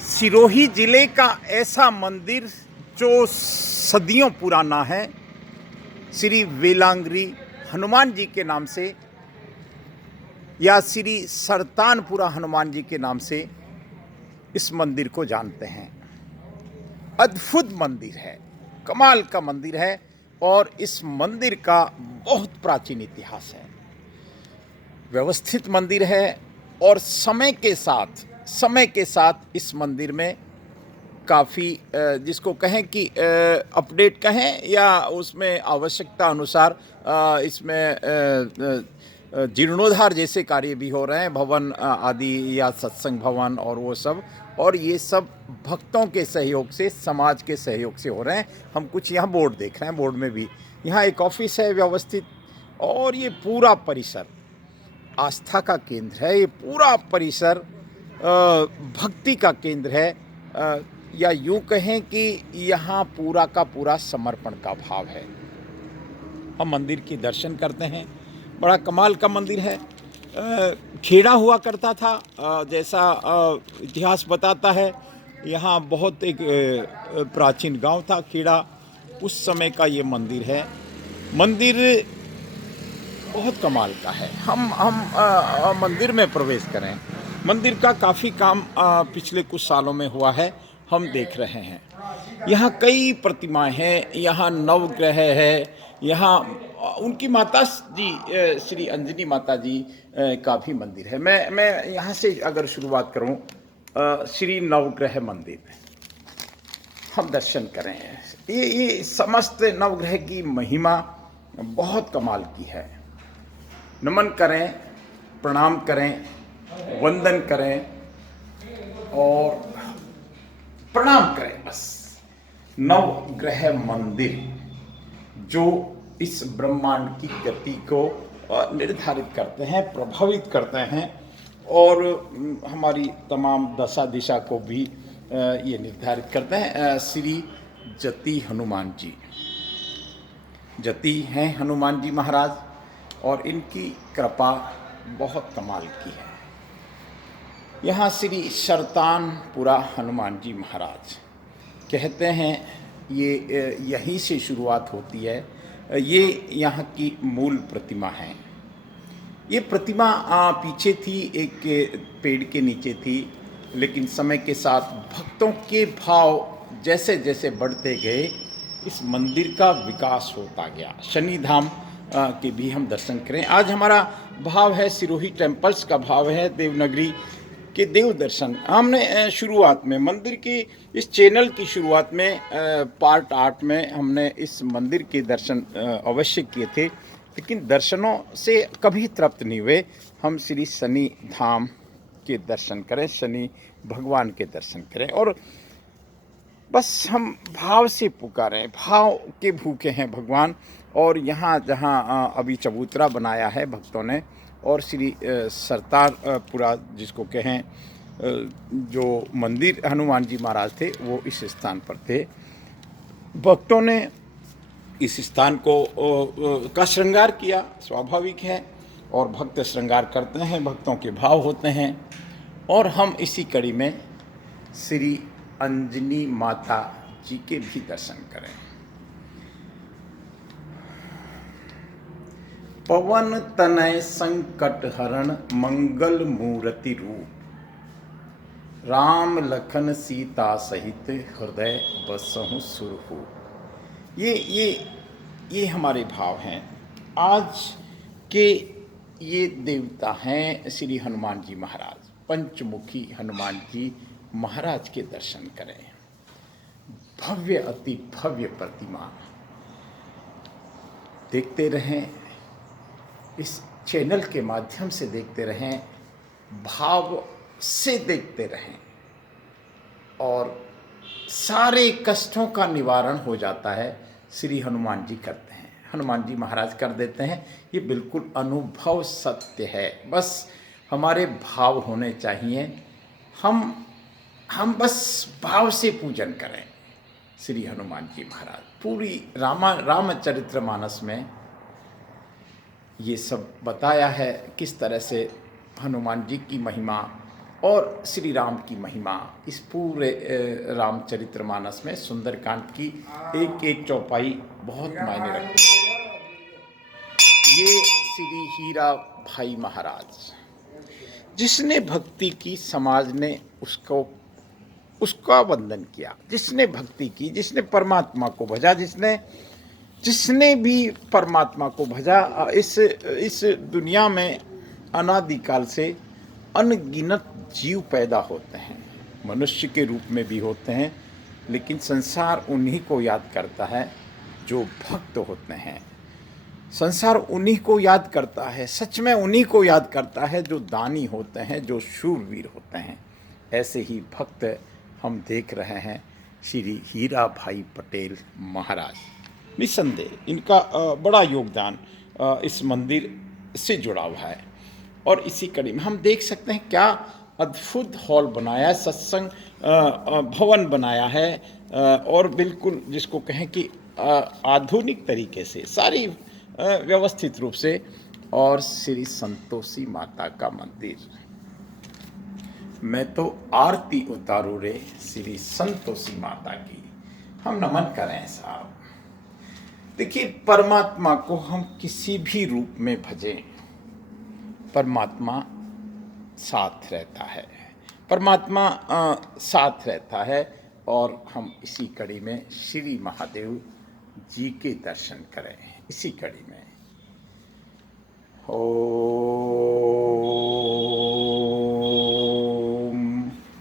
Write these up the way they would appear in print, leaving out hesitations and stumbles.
सिरोही जिले का ऐसा मंदिर जो सदियों पुराना है, श्री वेलांगरी हनुमान जी के नाम से या श्री सरतानपुरा हनुमान जी के नाम से इस मंदिर को जानते हैं। अद्भुत मंदिर है, कमाल का मंदिर है और इस मंदिर का बहुत प्राचीन इतिहास है। व्यवस्थित मंदिर है और समय के साथ इस मंदिर में काफ़ी जिसको कहें कि अपडेट कहें या उसमें आवश्यकता अनुसार इसमें जीर्णोद्धार जैसे कार्य भी हो रहे हैं, भवन आदि या सत्संग भवन और वो सब, और ये सब भक्तों के सहयोग से, समाज के सहयोग से हो रहे हैं। हम कुछ यहाँ बोर्ड देख रहे हैं, बोर्ड में भी यहाँ एक ऑफिस है व्यवस्थित, और ये पूरा परिसर आस्था का केंद्र है। ये पूरा परिसर भक्ति का केंद्र है, या यूँ कहें कि यहाँ पूरा का पूरा समर्पण का भाव है। हम मंदिर के दर्शन करते हैं, बड़ा कमाल का मंदिर है। खेड़ा हुआ करता था, जैसा इतिहास बताता है। यहाँ बहुत एक प्राचीन गांव था खेड़ा, उस समय का ये मंदिर है। मंदिर बहुत कमाल का है। हम मंदिर में प्रवेश करें। मंदिर का काफ़ी काम पिछले कुछ सालों में हुआ है, हम देख रहे हैं। यहाँ कई प्रतिमाएं हैं, यहाँ नवग्रह है, यहाँ उनकी माता जी श्री अंजनी माता जी का भी मंदिर है। मैं यहाँ से अगर शुरुआत करूँ, श्री नवग्रह मंदिर हम दर्शन करें। ये समस्त नवग्रह की महिमा बहुत कमाल की है। नमन करें, प्रणाम करें, वंदन करें और प्रणाम करें। बस नवग्रह मंदिर जो इस ब्रह्मांड की गति को निर्धारित करते हैं, प्रभावित करते हैं, और हमारी तमाम दशा दिशा को भी ये निर्धारित करते हैं। श्री जति हनुमान जी, जति हैं हनुमान जी महाराज, और इनकी कृपा बहुत कमाल की है। यहाँ श्री सरतानपुरा हनुमान जी महाराज कहते हैं, ये यहीं से शुरुआत होती है। ये यहाँ की मूल प्रतिमा है। ये प्रतिमा पीछे थी, एक पेड़ के नीचे थी, लेकिन समय के साथ भक्तों के भाव जैसे जैसे बढ़ते गए, इस मंदिर का विकास होता गया। शनिधाम के भी हम दर्शन करें। आज हमारा भाव है, सिरोही टेम्पल्स का भाव है, देवनगरी के देव दर्शन। हमने शुरुआत में मंदिर की, इस चैनल की शुरुआत में पार्ट 8 में हमने इस मंदिर के दर्शन अवश्य किए थे, लेकिन दर्शनों से कभी तृप्त नहीं हुए। हम श्री शनि धाम के दर्शन करें, शनि भगवान के दर्शन करें, और बस हम भाव से पुकारें, भाव के भूखे हैं भगवान। और यहाँ जहाँ अभी चबूतरा बनाया है भक्तों ने, और श्री सरतानपुरा जिसको कहें, जो मंदिर हनुमान जी महाराज थे वो इस स्थान पर थे। भक्तों ने इस स्थान को का श्रृंगार किया, स्वाभाविक है, और भक्त श्रृंगार करते हैं, भक्तों के भाव होते हैं। और हम इसी कड़ी में श्री अंजनी माता जी के भी दर्शन करें। पवन तनय संकट हरण मंगल मूर्ति रूप, राम लखन सीता सहित हृदय बसहु सुरहु। ये हमारे भाव हैं। आज के ये देवता हैं श्री हनुमान जी महाराज, पंचमुखी हनुमान जी महाराज के दर्शन करें। भव्य, अति भव्य प्रतिमा। देखते रहें, इस चैनल के माध्यम से देखते रहें, भाव से देखते रहें, और सारे कष्टों का निवारण हो जाता है। श्री हनुमान जी करते हैं, हनुमान जी महाराज कर देते हैं। ये बिल्कुल अनुभव सत्य है। बस हमारे भाव होने चाहिए। हम बस भाव से पूजन करें श्री हनुमान जी महाराज। पूरी रामचरितमानस में ये सब बताया है, किस तरह से हनुमान जी की महिमा और श्री राम की महिमा इस पूरे रामचरितमानस में सुंदरकांड की एक एक चौपाई बहुत मायने रखती है। ये श्री हीरा भाई महाराज, जिसने भक्ति की समाज ने उसका वंदन किया, जिसने भक्ति की, जिसने परमात्मा को भजा, जिसने भी परमात्मा को भजा। इस दुनिया में अनादिकाल से अनगिनत जीव पैदा होते हैं, मनुष्य के रूप में भी होते हैं, लेकिन संसार उन्हीं को याद करता है जो भक्त होते हैं। संसार उन्हीं को याद करता है, सच में उन्हीं को याद करता है जो दानी होते हैं, जो शूरवीर होते हैं। ऐसे ही भक्त हम देख रहे हैं श्री हीरा भाई पटेल महाराज। निस्संदेह इनका बड़ा योगदान इस मंदिर से जुड़ा हुआ है। और इसी कड़ी में हम देख सकते हैं क्या अद्भुत हॉल बनाया है, सत्संग भवन बनाया है, और बिल्कुल जिसको कहें कि आधुनिक तरीके से सारी व्यवस्थित रूप से। और श्री संतोषी माता का मंदिर, मैं तो आरती उतारू रे श्री संतोषी माता की। हम नमन करें साहब। देखिए, परमात्मा को हम किसी भी रूप में भजें, परमात्मा साथ रहता है, परमात्मा साथ रहता है। और हम इसी कड़ी में श्री महादेव जी के दर्शन करें। इसी कड़ी में ओम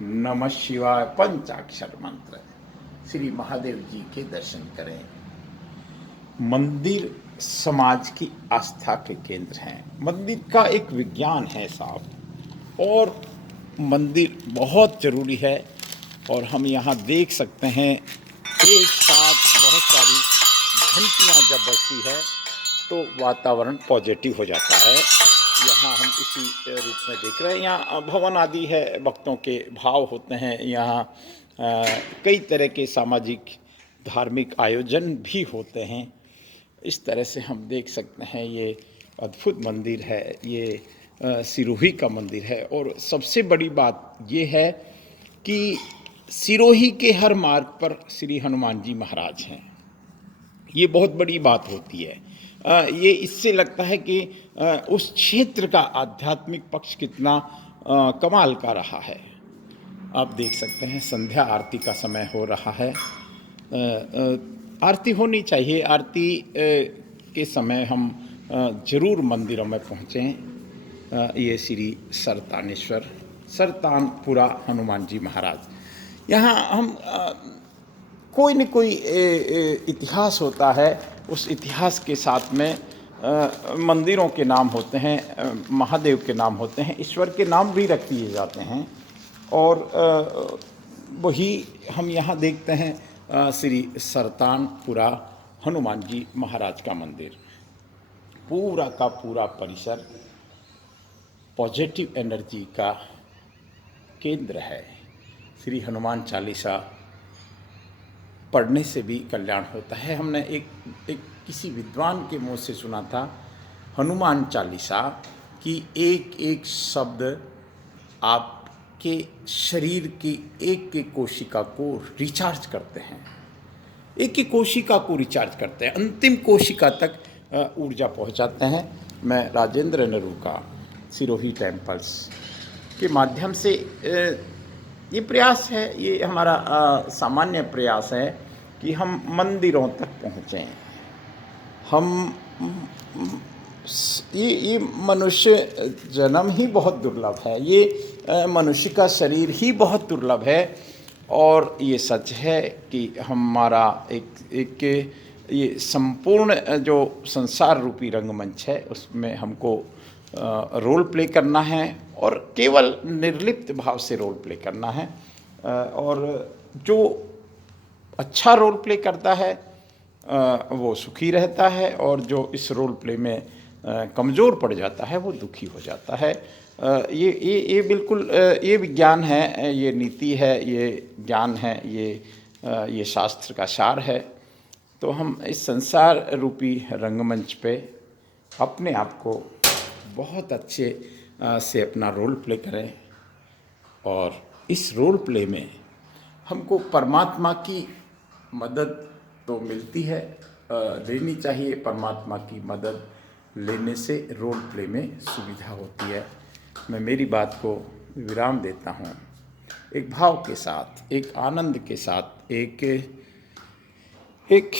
नमः शिवाय पंचाक्षर मंत्र श्री महादेव जी के दर्शन करें। मंदिर समाज की आस्था के केंद्र हैं। मंदिर का एक विज्ञान है साहब, और मंदिर बहुत ज़रूरी है। और हम यहाँ देख सकते हैं एक साथ बहुत सारी घंटियाँ जब बजती है तो वातावरण पॉजिटिव हो जाता है। यहाँ हम इसी रूप में देख रहे हैं। यहाँ भवन आदि है, भक्तों के भाव होते हैं। यहाँ कई तरह के सामाजिक धार्मिक आयोजन भी होते हैं। इस तरह से हम देख सकते हैं ये अद्भुत मंदिर है, ये सिरोही का मंदिर है। और सबसे बड़ी बात ये है कि सिरोही के हर मार्ग पर श्री हनुमान जी महाराज हैं। ये बहुत बड़ी बात होती है। ये इससे लगता है कि उस क्षेत्र का आध्यात्मिक पक्ष कितना कमाल का रहा है। आप देख सकते हैं संध्या आरती का समय हो रहा है। आरती होनी चाहिए। आरती के समय हम जरूर मंदिरों में पहुँचें। ये श्री सरतानेश्वर सरतानपुरा हनुमान जी महाराज, यहाँ हम कोई न कोई इतिहास होता है। उस इतिहास के साथ में मंदिरों के नाम होते हैं, महादेव के नाम होते हैं, ईश्वर के नाम भी रख दिए जाते हैं। और वही हम यहाँ देखते हैं श्री सरतानपुरा हनुमान जी महाराज का मंदिर। पूरा का पूरा परिसर पॉजिटिव एनर्जी का केंद्र है। श्री हनुमान चालीसा पढ़ने से भी कल्याण होता है। हमने एक किसी विद्वान के मुँह से सुना था, हनुमान चालीसा की एक एक शब्द आपके शरीर की एक एक कोशिका को रिचार्ज करते हैं, एक एक कोशिका को रिचार्ज करते हैं, अंतिम कोशिका तक ऊर्जा पहुंचाते हैं। मैं राजेंद्र नरूका सिरोही टेम्पल्स के माध्यम से ये प्रयास है, ये हमारा सामान्य प्रयास है कि हम मंदिरों तक पहुँचें। हम ये मनुष्य जन्म ही बहुत दुर्लभ है, ये मनुष्य का शरीर ही बहुत दुर्लभ है। और ये सच है कि हमारा एक ये संपूर्ण जो संसार रूपी रंगमंच है उसमें हमको रोल प्ले करना है, और केवल निर्लिप्त भाव से रोल प्ले करना है। और जो अच्छा रोल प्ले करता है वो सुखी रहता है, और जो इस रोल प्ले में कमज़ोर पड़ जाता है वो दुखी हो जाता है। ये बिल्कुल ये विज्ञान है, ये नीति है, ये ज्ञान है, ये शास्त्र का सार है। तो हम इस संसार रूपी रंगमंच पे अपने आप को बहुत अच्छे से अपना रोल प्ले करें, और इस रोल प्ले में हमको परमात्मा की मदद तो मिलती है, लेनी चाहिए। परमात्मा की मदद लेने से रोल प्ले में सुविधा होती है। मैं मेरी बात को विराम देता हूँ एक भाव के साथ, एक आनंद के साथ, एक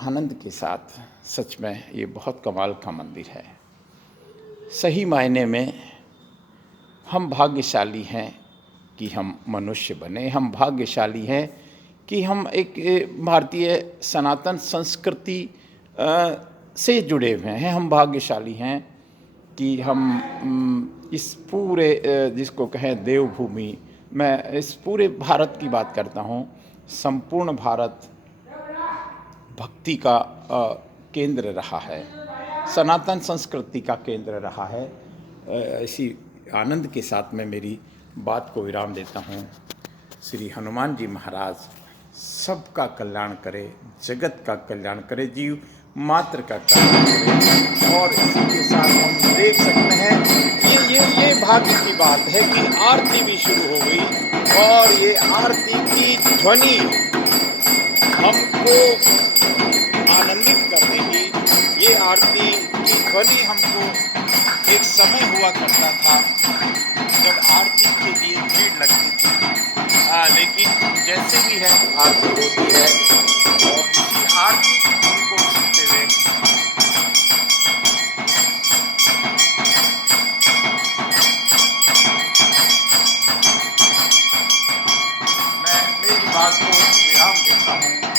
आनंद के साथ। सच में ये बहुत कमाल का मंदिर है। सही मायने में हम भाग्यशाली हैं कि हम मनुष्य बने। हम भाग्यशाली हैं कि हम एक भारतीय सनातन संस्कृति से जुड़े हुए हैं। हम भाग्यशाली हैं कि हम इस पूरे जिसको कहें देवभूमि, मैं इस पूरे भारत की बात करता हूँ। संपूर्ण भारत भक्ति का केंद्र रहा है, सनातन संस्कृति का केंद्र रहा है। इसी आनंद के साथ मैं मेरी बात को विराम देता हूँ। श्री हनुमान जी महाराज सबका कल्याण करे, जगत का कल्याण करे, जीव मात्र का कल्याण करे। और इसी के साथ हम देख सकते हैं ये भाग्य की बात है कि आरती भी शुरू हो गई और ये आरती की ध्वनि हमको आनंदित कर देगी। ये आरती की ध्वनि हमको एक समय हुआ करता था जब आरती के लिए भीड़ लगती थी, लेकिन जैसे भी है आरती होती है और इसी आरती की धुन को सुनते हुए मैं मेरी बात को विराम देता हूँ।